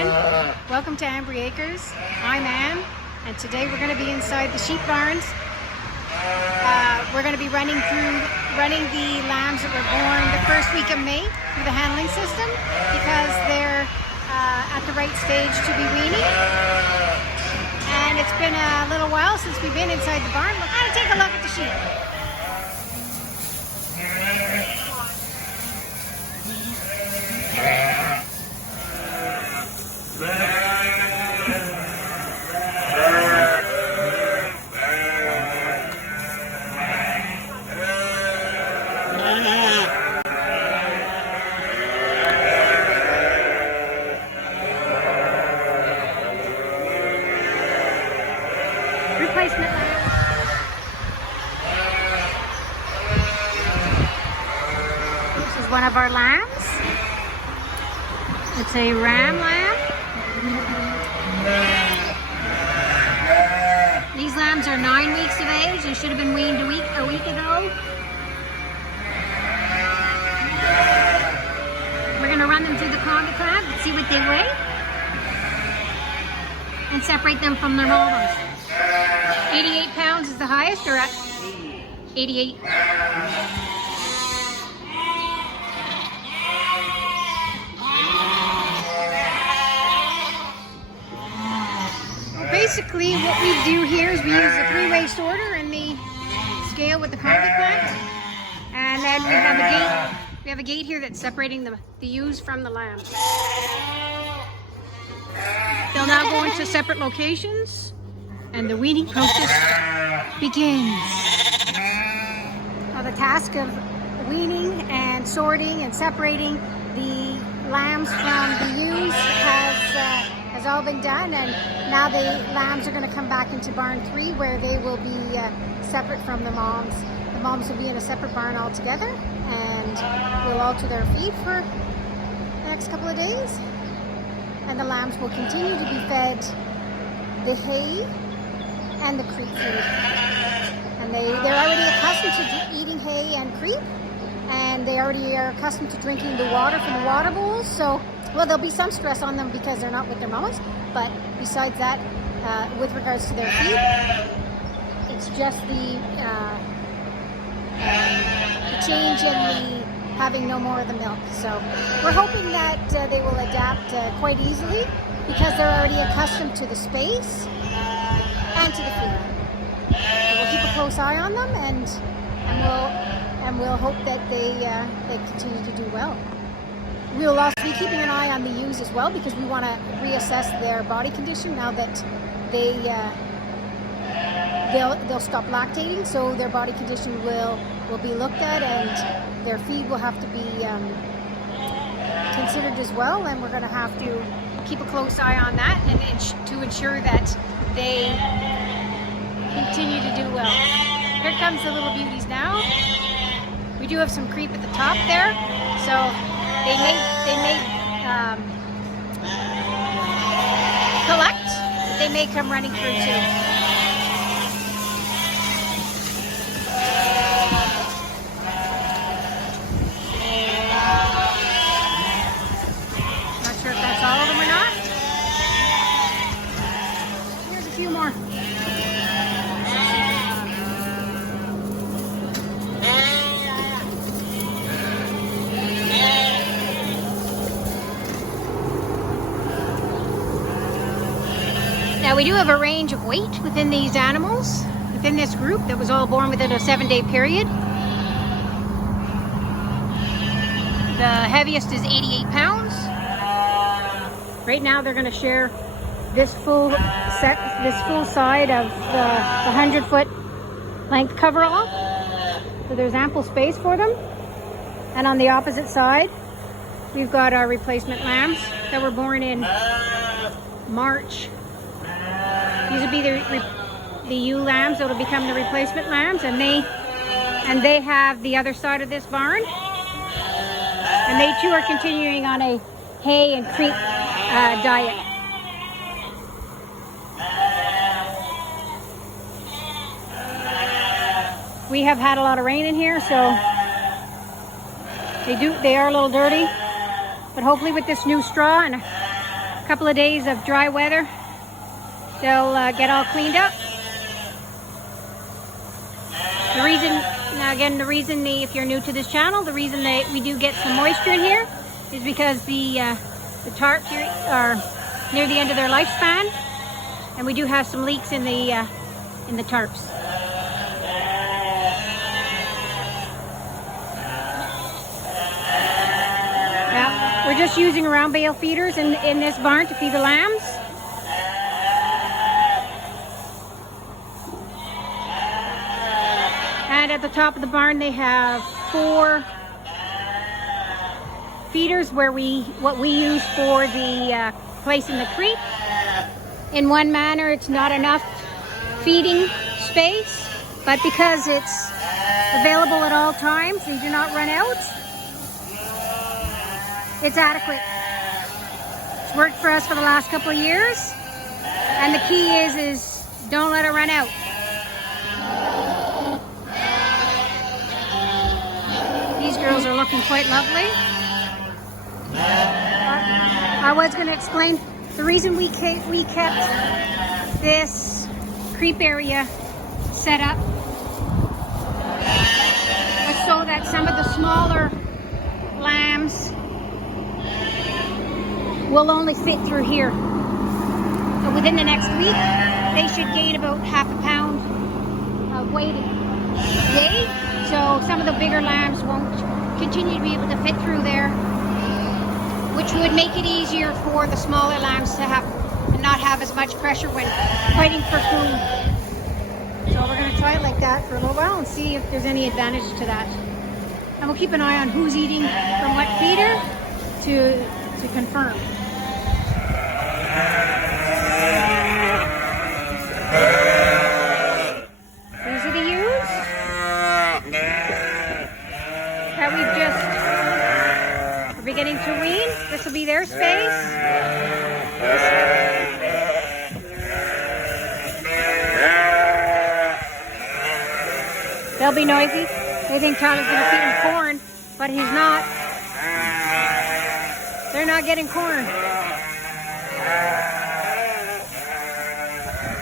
everyone. Welcome to Ambry Acres. I'm Ann, and today we're going to be inside the sheep barns. We're going to be running the lambs that were born the first week of May through the handling system because they're at the right stage to be weaning. And it's been a little while since we've been inside the barn. We're going to take a look at the sheep. Replacement lamb. This is one of our lambs. It's a ram lamb. These lambs are 9 weeks of age. They should have been weaned a week ago. We're going to run them through the conga clamp and see what they weigh and separate them from their mamas. 88 pounds is the highest, or at 88. Basically, what we do here is we use a three-way sorter in the scale with the conga clamp, and then we have a gate. We have a gate here that's separating the ewes from the lambs. They'll now go into separate locations, and the weaning process begins. Now, the task of weaning and sorting and separating the lambs from the ewes has all been done, and now the lambs are going to come back into barn 3 where they will be separate from the moms. The moms will be in a separate barn altogether, and we'll alter their feed for the next couple of days, and the lambs will continue to be fed the hay and the creep food. And they're already accustomed to eating hay and creep, and they already are accustomed to drinking the water from the water bowls. So, well, there'll be some stress on them because they're not with their mamas, but besides that, with regards to their feed, it's just the change in the having no more of the milk. So we're hoping that they will adapt quite easily because they're already accustomed to the space and to the food. So we'll keep a close eye on them, and we'll hope that they continue to do well. We'll also be keeping an eye on the ewes as well because we want to reassess their body condition now that they'll stop lactating, so their body condition will be looked at, and their feed will have to be considered as well, and we're going to have to keep a close eye on that and to ensure that they continue to do well. Here comes the little beauties now. We do have some creep at the top there, so they may collect, but they may come running through too. Not sure if that's all of them or not. Here's a few more. Now, we do have a range of weight within these animals, within this group that was all born within a 7-day period. The heaviest is 88 pounds. Right now they're going to share this full side of the 100-foot length coverall. So there's ample space for them. And on the opposite side, we've got our replacement lambs that were born in March. These would be the ewe lambs that will become the replacement lambs, and they have the other side of this barn, and they too are continuing on a hay and creep diet. We have had a lot of rain in here, so they are a little dirty, but hopefully with this new straw and a couple of days of dry weather, they'll get all cleaned up. The reason, now again, the reason if you're new to this channel, the reason that we do get some moisture in here is because the tarps here are near the end of their lifespan, and we do have some leaks in the tarps. Now, we're just using round bale feeders in this barn to feed the lambs. And at the top of the barn they have 4 feeders where what we use for the place in the creek. In one manner, it's not enough feeding space, but because it's available at all times, you do not run out, it's adequate. It's worked for us for the last couple of years, and the key is don't let it run out. These girls are looking quite lovely. I was going to explain the reason we kept this creep area set up was so that some of the smaller lambs will only fit through here. So within the next week, they should gain about half a pound of weight a day. So some of the bigger lambs won't continue to be able to fit through there, which would make it easier for the smaller lambs to not have as much pressure when fighting for food. So we're going to try it like that for a little while and see if there's any advantage to that. And we'll keep an eye on who's eating from what feeder to confirm. These are the ewes that we've just are beginning to wean. This will be their space. They'll be noisy. They think Tyler's going to feed them corn, but he's not. They're not getting corn.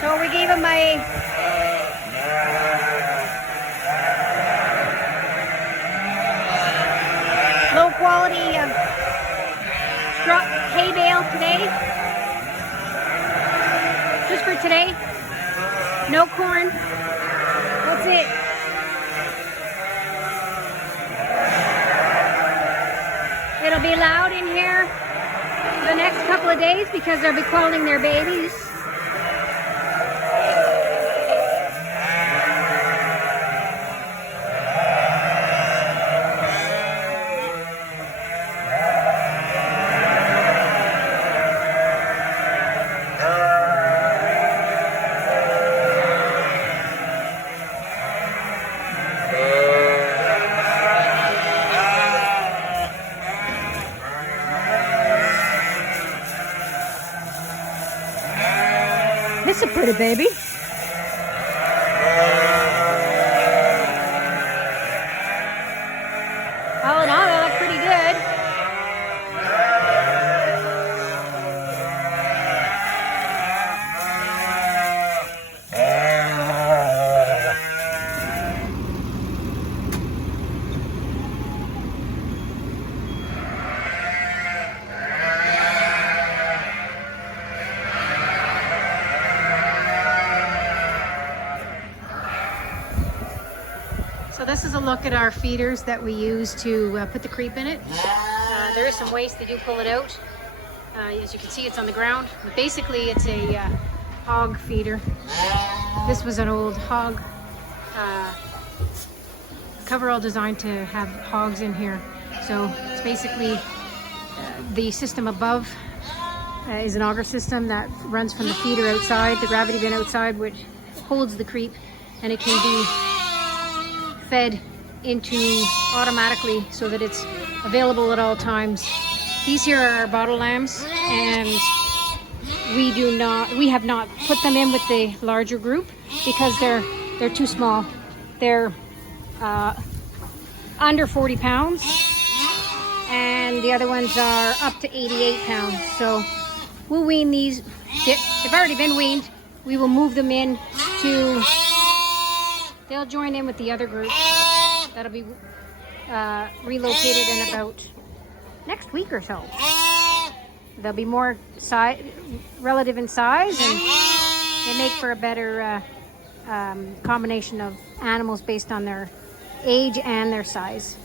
So we gave him a low quality hay bale today. Just for today. No corn. That's it. It'll be loud in here for the next couple of days because they'll be calling their babies. This is a pretty baby. All in all, they look pretty good. So this is a look at our feeders that we use to put the creep in it. There is some waste, they do pull it out. As you can see, it's on the ground. But basically, it's a hog feeder. This was an old hog coverall designed to have hogs in here. So it's basically the system above is an auger system that runs from the feeder outside, the gravity bin outside, which holds the creep, and it can be fed into automatically so that it's available at all times. These here are our bottle lambs, and we have not put them in with the larger group because they're too small. They're under 40 pounds, and the other ones are up to 88 pounds. So we'll wean these. They've already been weaned. We will move them in to, they'll join in with the other group. That'll be relocated in about next week or so. They'll be more relative in size, and they make for a better combination of animals based on their age and their size.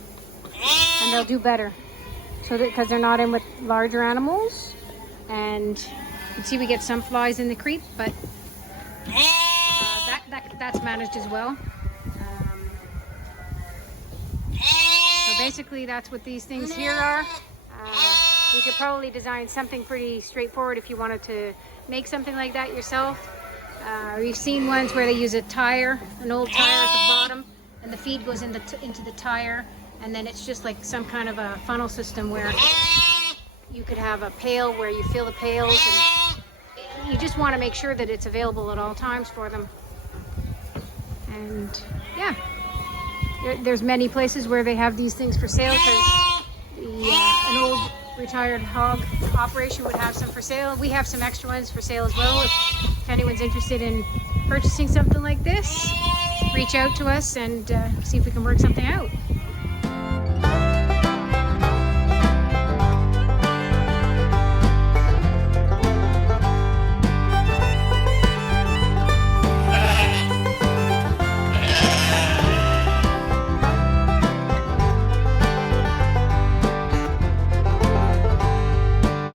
And they'll do better. So that, because they're not in with larger animals. And you can see we get some flies in the creep, but that's managed as well. So basically that's what these things here are. You could probably design something pretty straightforward if you wanted to make something like that yourself. We've seen ones where they use a tire, an old tire at the bottom, and the feed goes into the tire, and then it's just like some kind of a funnel system where you could have a pail where you fill the pails, and you just want to make sure that it's available at all times for them. And yeah, there's many places where they have these things for sale, because an old retired hog operation would have some for sale. We have some extra ones for sale as well. If anyone's interested in purchasing something like this, reach out to us and see if we can work something out.